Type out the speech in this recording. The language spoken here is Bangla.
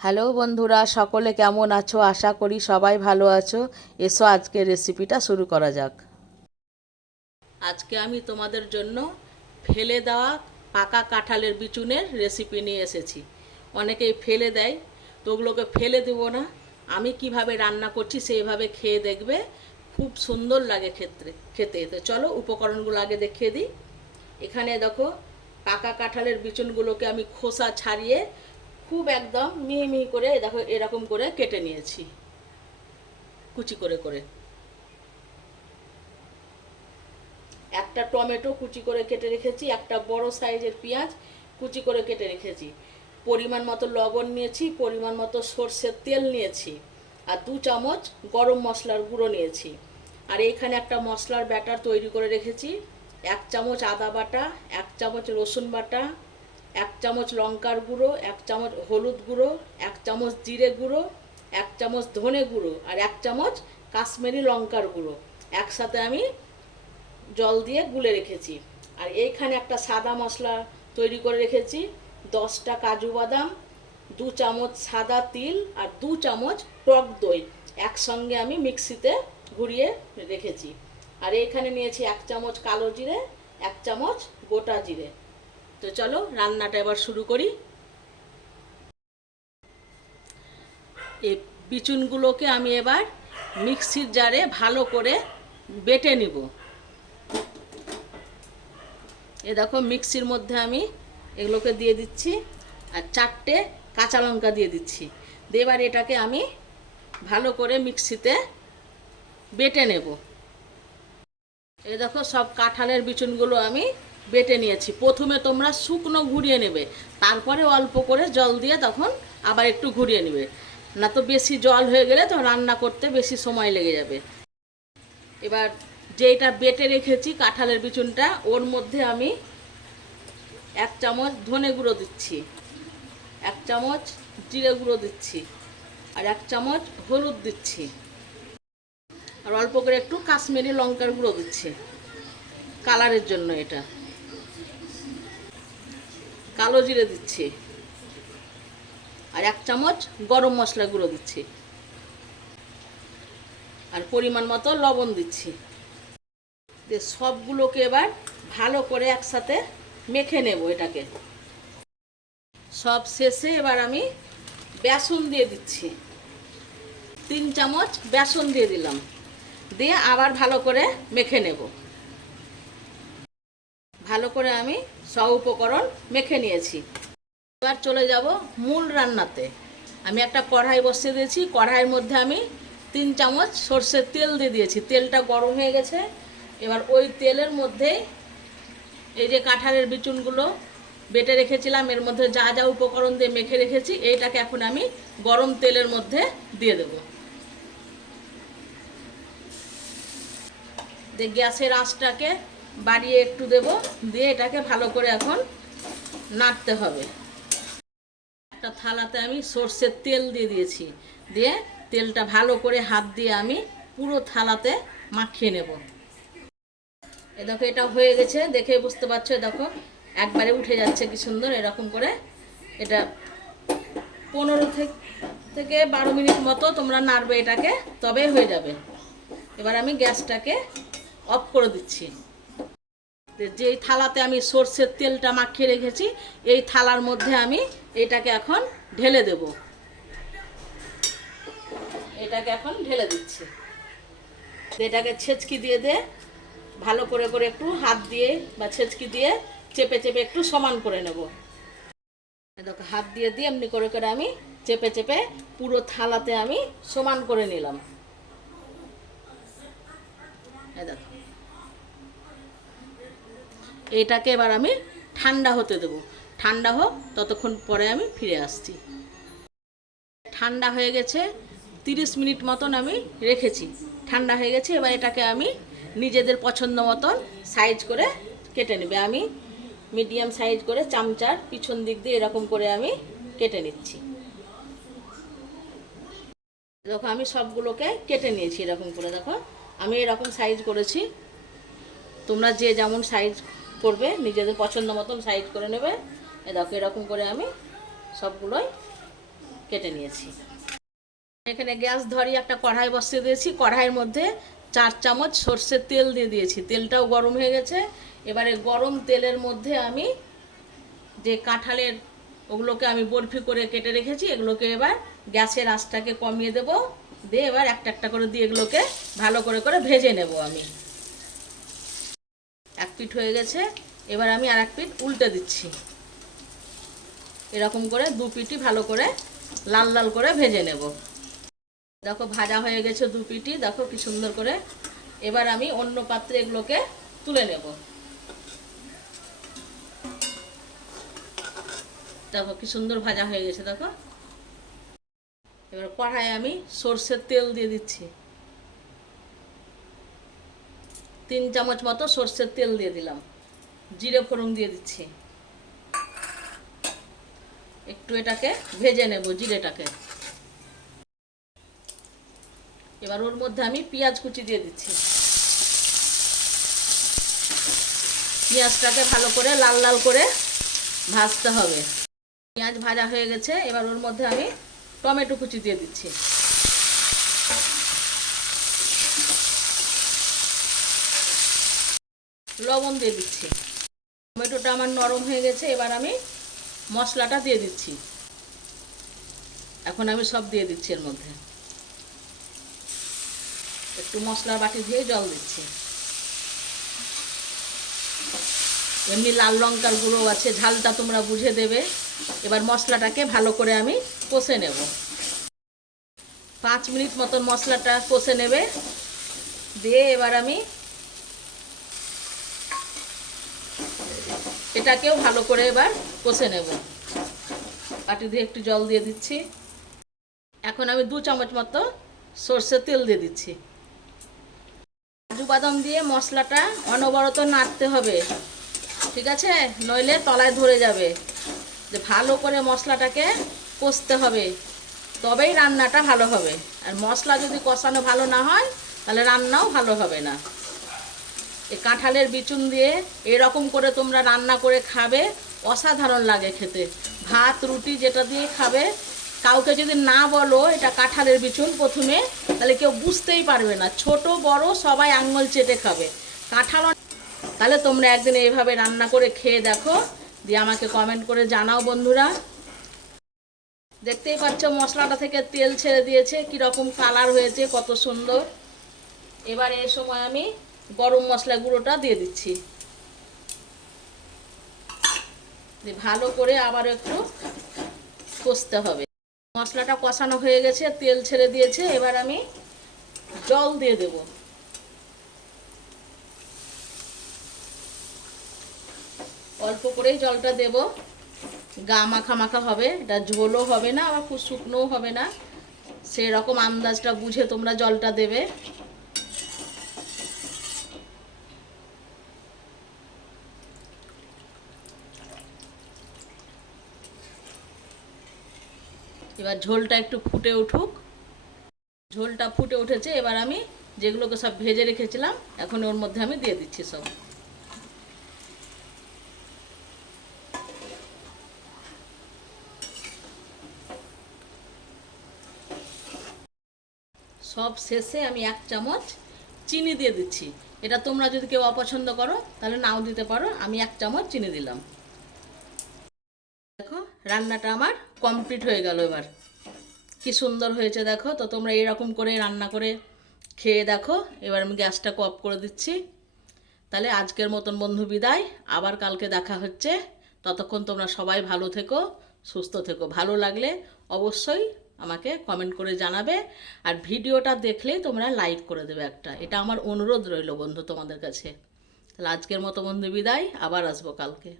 হ্যালো বন্ধুরা, সকলে কেমন আছো? আশা করি সবাই ভালো আছো। এসো আজকে রেসিপিটা শুরু করা যাক। আজকে আমি তোমাদের জন্য ফেলে দেওয়া পাকা কাঁঠালের বিচুনের রেসিপি নিয়ে এসেছি। অনেকেই ফেলে দেয়, তো ওগুলোকে ফেলে দেবো না। আমি কীভাবে রান্না করছি সেইভাবে খেয়ে দেখবে। খুব সুন্দর লাগে ক্ষেত্রে খেতে। তো চলো, উপকরণগুলো আগে দেখিয়ে দিই। এখানে দেখো, পাকা কাঁঠালের বিচুনগুলোকে আমি খোসা ছাড়িয়ে খুব একদম মিহি মিহি করে দেখো, এরকম করে কেটে নিয়েছি। কুচি করে করে। একটা টমেটো কুচি করে কেটে রেখেছি, একটা বড় সাইজের পেঁয়াজ কুচি করে কেটে রেখেছি। পরিমাণ মতো লবণ নিয়েছি, পরিমাণ মতো সর্ষের তেল নিয়েছি, আর দু চামচ গরম মশলার গুঁড়ো নিয়েছি। আর এইখানে একটা মশলার ব্যাটার তৈরি করে রেখেছি, এক চামচ আদা বাটা, এক চামচ রসুন বাটা এক চামচ লঙ্কার গুঁড়ো, এক চামচ হলুদ গুঁড়ো, এক চামচ জিরে গুঁড়ো, এক চামচ ধনে গুঁড়ো আর এক চামচ কাশ্মীরি লঙ্কার গুঁড়ো। একসাথে আমি জল দিয়ে গুলে রেখেছি। আর এইখানে একটা সাদা মশলা তৈরি করে রেখেছি। দশটা কাজু বাদাম, দু চামচ সাদা তিল আর দু চামচ টক দই একসঙ্গে আমি মিক্সিতে ঘুরিয়ে রেখেছি। আর এইখানে নিয়েছি এক চামচ কালো জিরে, এক চামচ গোটা জিরে। তো চলো, রান্নাটা এবার শুরু করি। এই বিচুনগুলোকে আমি এবার মিক্সির জারে ভালো করে বেটে নিব। এ দেখো, মিক্সির মধ্যে আমি এগুলোকে দিয়ে দিচ্ছি আর চারটে কাঁচা লঙ্কা দিয়ে দিচ্ছি। দিয়ে এবার এটাকে আমি ভালো করে মিক্সিতে বেটে নেব। এ দেখো, সব কাঁঠালের বিচুনগুলো আমি বেটে নিয়েছি। প্রথমে তোমরা শুকনো ঘুরিয়ে নেবে, তারপরে অল্প করে জল দিয়ে তখন আবার একটু ঘুরিয়ে নেবে। না তো বেশি জল হয়ে গেলে তো রান্না করতে বেশি সময় লেগে যাবে। এবার যেটা বেটে রেখেছি কাঁঠালের বিচুনটা, ওর মধ্যে আমি এক চামচ ধনে গুঁড়ো দিচ্ছি, এক চামচ জিরে গুঁড়ো দিচ্ছি আর এক চামচ হলুদ দিচ্ছি। আর অল্প করে একটু কাশ্মীরি লঙ্কার গুঁড়ো দিচ্ছি, কালারের জন্য এটা। কালো জিরে দিচ্ছি। আর এক চামচ গরম মশলা গুঁড়ো দিচ্ছি। আর পরিমাণ মতো লবণ দিচ্ছি। দিয়ে সবগুলোকে এবার ভালো করে একসাথে মেখে নেব এটাকে। সব শেষে এবার আমি বেসন দিয়ে দিচ্ছি। তিন চামচ বেসন দিয়ে দিলাম। দিয়ে আবার ভালো করে মেখে নেব। ভালো করে আমি সব উপকরণ মেখে নিয়েছি। এবার চলে যাব মূল রান্নাতে। আমি একটা কড়াই বসিয়ে দিয়েছি। কড়াইয়ের মধ্যে আমি তিন চামচ সর্ষের তেল দিয়ে দিয়েছি। তেলটা গরম হয়ে গেছে। এবার ওই তেলের মধ্যে এই যে কাঁঠালের বিচুনগুলো বেটে রেখেছিলাম, এর মধ্যে যা যা উপকরণ দিয়ে মেখে রেখেছি, এইটাকে এখন আমি গরম তেলের মধ্যে দিয়ে দেব। গ্যাসের আঁচটাকে বাড়িয়ে একটু দেব। দিয়ে এটাকে ভালো করে এখন নাড়তে হবে। একটা থালাতে আমি সর্ষের তেল দিয়ে দিয়েছি। দিয়ে তেলটা ভালো করে হাত দিয়ে আমি পুরো থালাতে মাখিয়ে নেব। এ দেখো, এটা হয়ে গেছে। দেখে বুঝতে পারছ? দেখো, একবারে উঠে যাচ্ছে কি সুন্দর। এরকম করে এটা পনেরো থেকে বারো মিনিট মতো তোমরা নাড়বে এটাকে তবে হয়ে যাবে। এবার আমি গ্যাসটাকে অফ করে দিচ্ছি। যেই থালাতে আমি সর্ষের তেলটা মাখিয়ে রেখেছি, এই থালার মধ্যে আমি এটাকে এখন ঢেলে দেব। এটাকে এখন ঢেলে দিচ্ছি। এটাকে ছেচকি দিয়ে দে, ভালো করে করে একটু হাত দিয়ে বা ছেচকি দিয়ে চেপে চেপে একটু সমান করে নেব। দেখো হাত দিয়ে দিয়ে এমনি করে করে আমি চেপে চেপে পুরো থালাতে আমি সমান করে নিলাম। দেখো। এটাকে এবার আমি ঠান্ডা হতে দেব। ঠান্ডা হোক, ততক্ষণ পরে আমি ফিরে আসছি। ঠান্ডা হয়ে গেছে, তিরিশ মিনিট মতন আমি রেখেছি। ঠান্ডা হয়ে গেছে, এবার এটাকে আমি নিজেদের পছন্দ মতন সাইজ করে কেটে নেবে। আমি মিডিয়াম সাইজ করে চামচার পিছন দিক দিয়ে এরকম করে আমি কেটে নিচ্ছি। দেখো, আমি সবগুলোকে কেটে নিয়েছি এরকম করে। দেখো, আমি এরকম সাইজ করেছি। তোমরা যে যেমন সাইজ করবে নিজেদের পছন্দ মতন সাইড করে নেবে। এ দেখো, এরকম করে আমি সবগুলোই কেটে নিয়েছি। এখানে গ্যাস ধরি, একটা কড়াই বসিয়ে দিয়েছি। কড়াইয়ের মধ্যে চার চামচ সর্ষের তেল দিয়ে দিয়েছি। তেলটাও গরম হয়ে গেছে। এবারে গরম তেলের মধ্যে আমি যে কাঁঠালের, ওগুলোকে আমি বরফি করে কেটে রেখেছি, এগুলোকে এবার গ্যাসের আঁচটাকে কমিয়ে দেব। দিয়ে এবার একটা একটা করে দিয়ে এগুলোকে ভালো করে করে ভেজে নেব আমি। পিঠ হয়ে গেছে। এবার আমি আর এক পিঠ উল্টে দিচ্ছি। এরকম করে দু পিঠই ভালো করে লাল লাল করে ভেজে নেব। দেখো ভাজা হয়ে গেছে দু পিঠই। দেখো কি সুন্দর করে। এবার আমি অন্য পাত্রে এগুলোকে তুলে নেব। দেখো কি সুন্দর ভাজা হয়ে গেছে, দেখো। এবার কড়াই আমি সর্ষের তেল দিয়ে দিচ্ছি। তিন চামচ মতো সর্ষের তেল দিয়ে দিলাম। জিরে ফোড়ন দিয়ে দিচ্ছি। একটু এটাকে ভেজে নেব, জিরেটাকে। এবার ওর মধ্যে আমি পেঁয়াজ কুচি দিয়ে দিচ্ছি। পেঁয়াজটাকে ভালো করে লাল লাল করে ভাজতে হবে। পেঁয়াজ ভাজা হয়ে গেছে, এবার ওর মধ্যে আমি টমেটো কুচি দিয়ে দিচ্ছি। লবণ দিয়ে দিচ্ছি। টমেটোটা আমার নরম হয়ে গেছে, এবার আমি মশলাটা দিয়ে দিচ্ছি। এখন আমি সব দিয়ে দিচ্ছি এর মধ্যে। একটু মশলার বাটি দিয়ে জল দিচ্ছি। এমনি লাল লঙ্কার গুঁড়ো আছে, ঝালটা তোমরা বুঝে দেবে। এবার মশলাটাকে ভালো করে আমি কষে নেব। পাঁচ মিনিট মতন মশলাটা কষে নেবে। দিয়ে এবার আমি এটাকেও ভালো করে এবার কষে নেব। বাটি দিয়ে একটু জল দিয়ে দিচ্ছি। এখন আমি দু চামচ মতো সর্ষের তেল দিয়ে দিচ্ছি। কাজু বাদাম দিয়ে মশলাটা অনবরত নাড়তে হবে, ঠিক আছে? নইলে তলায় ধরে যাবে। যে ভালো করে মশলাটাকে কষতে হবে, তবেই রান্নাটা ভালো হবে। আর মশলা যদি কষানো ভালো না হয়, তাহলে রান্নাও ভালো হবে না। এই কাঁঠালের বিচুন দিয়ে এরকম করে তোমরা রান্না করে খাবে, অসাধারণ লাগে খেতে। ভাত, রুটি যেটা দিয়ে খাবে, কাউকে যদি না বলো এটা কাঁঠালের বিচুন প্রথমে, তাহলে কেউ বুঝতেই পারবে না। ছোট, বড়, সবাই আঙুল চেটে খাবে। কাঁঠাল তাহলে তোমরা একদিন এইভাবে রান্না করে খেয়ে দেখো, দিয়ে আমাকে কমেন্ট করে জানাও বন্ধুরা। দেখতেই পাচ্ছ মশলাটা থেকে তেল ছেড়ে দিয়েছে, কীরকম কালার হয়েছে, কত সুন্দর। এবার এ সময় আমি গরম মশলা গুঁড়োটা দিয়ে দিচ্ছি। ভালো করে আবার একটু কষতে হবে। মশলাটা কষানো হয়ে গেছে, তেল ছেড়ে দিয়েছে, এবার আমি জল দিয়ে দেব। অল্প করেই জলটা দেব। গা মাখা মাখা হবে, এটা ঝোলও হবে না, আবার খুব শুকনোও হবে না। সেই রকম আন্দাজটা বুঝে তোমরা জলটা দেবে। এবার ঝোলটা একটু ফুটে উঠুক। ঝোলটা ফুটে উঠেছে, এবার আমি যেগুলোকে সব ভেজে রেখেছিলাম, এখন ওর মধ্যে আমি দিয়ে দিচ্ছি সব। সব শেষে আমি এক চামচ চিনি দিয়ে দিচ্ছি। এটা তোমরা যদি কেউ অপছন্দ করো, তাহলে নাও দিতে পারো, আমি এক চামচ চিনি দিলাম। দেখো, রান্নাটা আমার কমপ্লিট হয়ে গেল এবার। কি সুন্দর হয়েছে দেখো, তো তোমরা এরকম করে রান্না করে খেয়ে দেখো। এবার আমি গ্যাসটাকে অফ করে দিচ্ছি। তাহলে আজকের মতন বন্ধু বিদায়। আবার কালকে দেখা হচ্ছে। ততক্ষণ তোমরা সবাই ভালো থেকো, সুস্থ থেকো। ভালো লাগলে অবশ্যই আমাকে কমেন্ট করে জানাবে। আর ভিডিওটা দেখলেই তোমরা লাইক করে দেবে একটা। এটা আমার অনুরোধ রইল বন্ধু তোমাদের কাছে। তাহলে আজকের মতো বন্ধু বিদায়। আবার আসব কালকে।